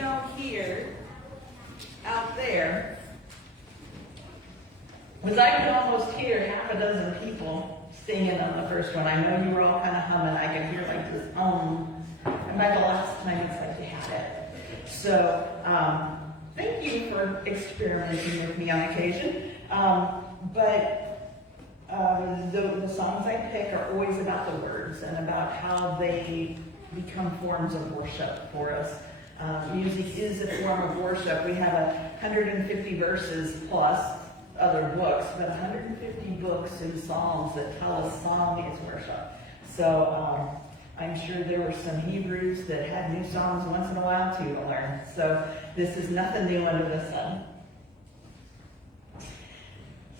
don't hear out there was I could almost hear half a dozen people singing on the first one. I know you were all kind of humming. I could hear like this and by the last time it's like you had it. So thank you for experimenting with me on occasion. The songs I pick are always about the words and about how they become forms of worship for us. Music is a form of worship. We have 150 verses plus other books, but 150 books in Psalms that tell us song is worship. So I'm sure there were some Hebrews that had new songs once in a while too to learn. So this is nothing new under the sun.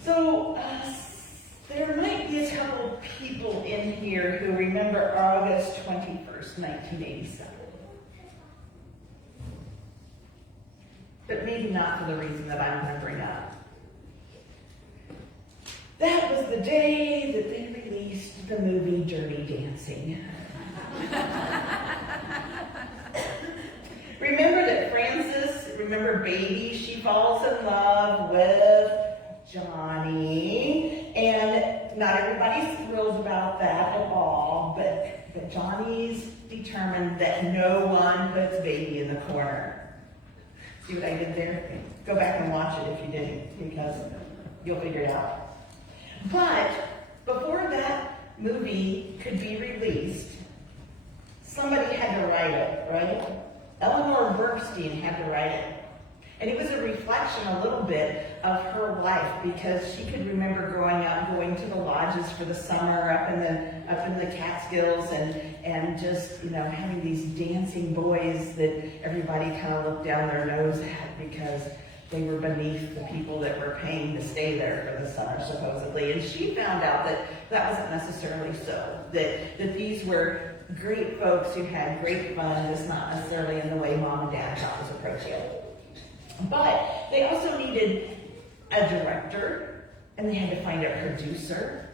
So there might be a couple of people in here who remember August 21st, 1987. But maybe not for the reason that I'm going to bring up. That was the day that they released the movie Dirty Dancing. Remember Baby? She falls in love with Johnny, and not everybody's thrilled about that at all, but Johnny's determined that no one puts Baby in the corner. See what I did there? Go back and watch it if you didn't, because you'll figure it out. But before that movie could be released, somebody had to write it, right? Eleanor Bernstein had to write it. And it was a reflection a little bit of her life, because she could remember growing up, going to the lodges for the summer up in the Catskills, and just, having these dancing boys that everybody kind of looked down their nose at because they were beneath the people that were paying to stay there for the summer, supposedly. And she found out that that wasn't necessarily so, that these were great folks who had great fun, just not necessarily in the way mom and dad thought was appropriate. But they also needed a director, and they had to find a producer.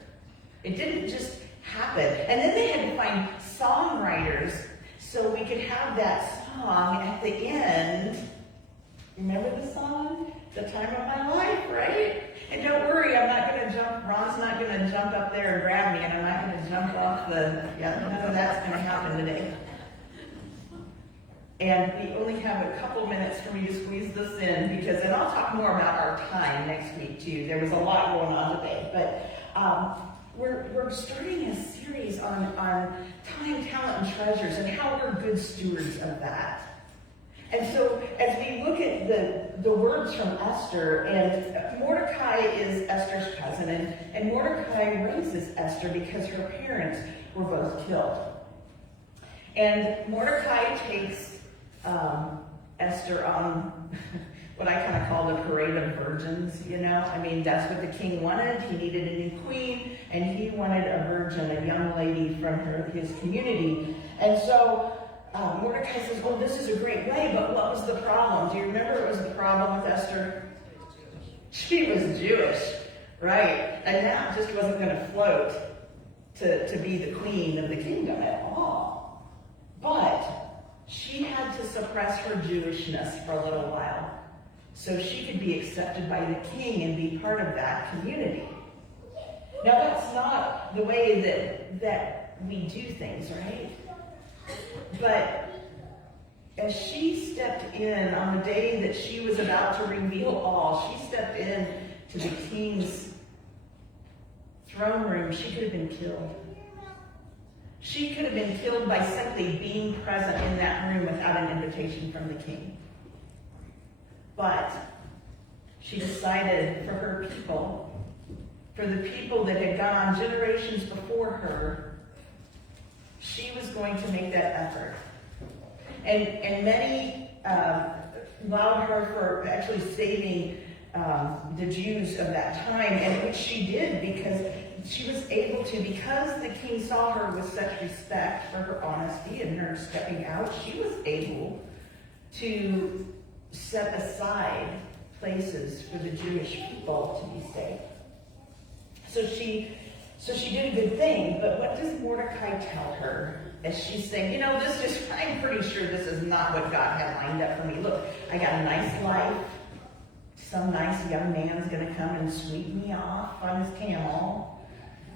It didn't just happen. And then they had to find songwriters so we could have that song at the end. Remember the song? The Time of My Life, right? And don't worry, I'm not going to jump, Ron's not going to jump up there and grab me, and I'm not going to jump off none of that's going to happen today. And we only have a couple minutes for me to squeeze this in, and I'll talk more about our time next week too. There was a lot going on today, but we're starting a series on time, talent, and treasures, and how we're good stewards of that. And so as we look at the words from Esther, and Mordecai is Esther's cousin, and Mordecai raises Esther because her parents were both killed. And Mordecai takes Esther on what I kind of call the parade of virgins, I mean, that's what the king wanted. He needed a new queen, and he wanted a virgin, a young lady from his community. And so Mordecai says, well, this is a great way, but what was the problem? Do you remember what was the problem with Esther? She was Jewish, right? And that just wasn't going to float to be the queen of the kingdom at all. But she had to suppress her Jewishness for a little while so she could be accepted by the king and be part of that community. Now, that's not the way that we do things, right? But as she stepped in on the day that she was about to reveal all, she stepped in to the king's throne room. She could have been killed. She could have been killed by simply being present in that room without an invitation from the king. But she decided for her people, for the people that had gone generations before her, she was going to make that effort. And many allowed her for actually saving the Jews of that time, and which she did because she was able to, because the king saw her with such respect for her honesty and her stepping out, she was able to set aside places for the Jewish people to be saved. So she did a good thing, but what does Mordecai tell her as she's saying, I'm pretty sure this is not what God had lined up for me. Look, I got a nice life. Some nice young man's going to come and sweep me off on his camel,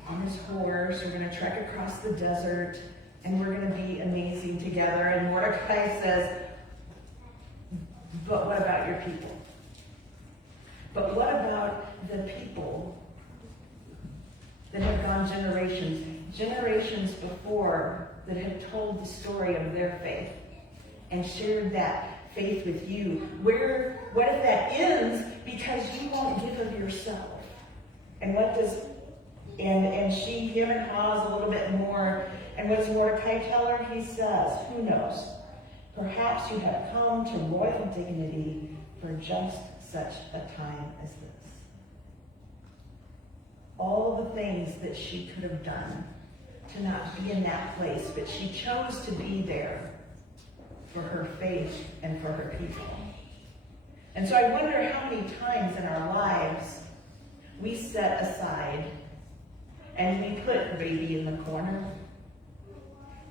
on his horse. We're going to trek across the desert, and we're going to be amazing together. And Mordecai says, but what about your people? But what about the people that have gone generations before, that have told the story of their faith and shared that faith with you? What if that ends because you won't give of yourself? And she him and haws a little bit more. And what does Mordecai tell her? He says, who knows? Perhaps you have come to royal dignity for just such a time as this. All the things that she could have done to not be in that place, but she chose to be there for her faith and for her people. And so I wonder how many times in our lives we set aside and we put baby in the corner.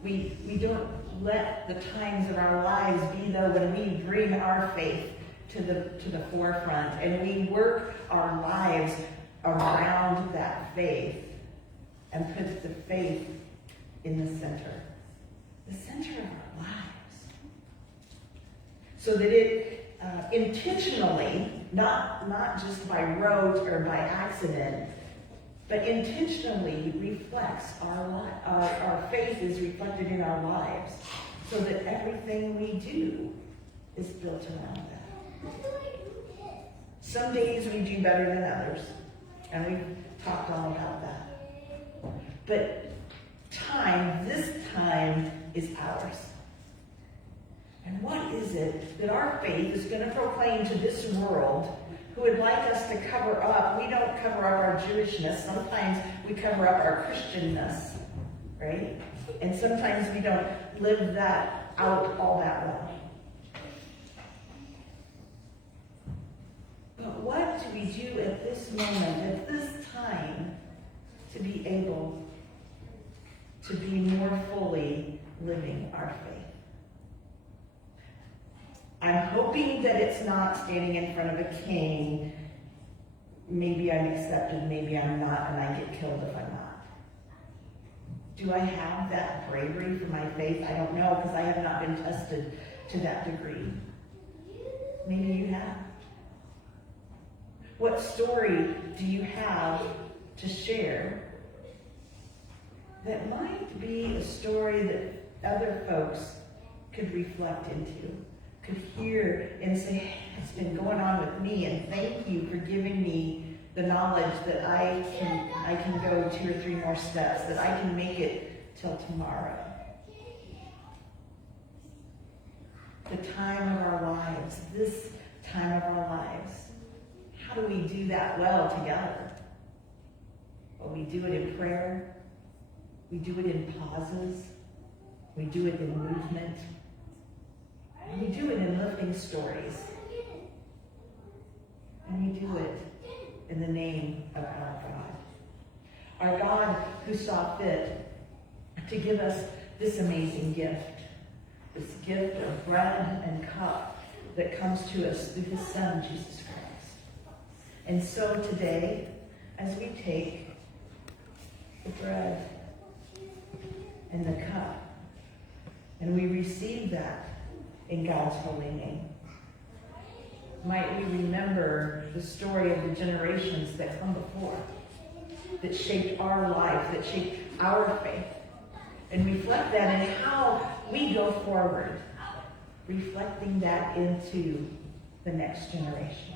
We don't let the times of our lives be there when we bring our faith to the forefront and we work our lives around that faith and put the faith in the center of our lives. So that it intentionally, not just by rote or by accident, but intentionally reflects our faith is reflected in our lives, so that everything we do is built around that. Some days we do better than others, and we've talked all about that. But this time is ours. And what is it that our faith is going to proclaim to this world who would like us to cover up? We don't cover up our Jewishness. Sometimes we cover up our Christianness, right? And sometimes we don't live that out all that well. But what do we do at this moment, at this time, to be able to be more fully living our faith? I'm hoping that it's not standing in front of a king. Maybe I'm accepted, maybe I'm not, and I get killed if I'm not. Do I have that bravery for my faith? I don't know, because I have not been tested to that degree. Maybe you have. What story do you have to share that might be a story that other folks could reflect into, could hear and say, hey, it's been going on with me, and thank you for giving me the knowledge that I can go 2 or 3 more steps, that I can make it till tomorrow. The time of our lives, this time of our lives. How do we do that well together? Well, we do it in prayer. We do it in pauses. We do it in movement. And we do it in lifting stories. And we do it in the name of our God. Our God who saw fit to give us this amazing gift. This gift of bread and cup that comes to us through His Son, Jesus Christ. And so today, as we take the bread and the cup, and we receive that in God's holy name, might we remember the story of the generations that come before, that shaped our life, that shaped our faith, and reflect that in how we go forward, reflecting that into the next generations.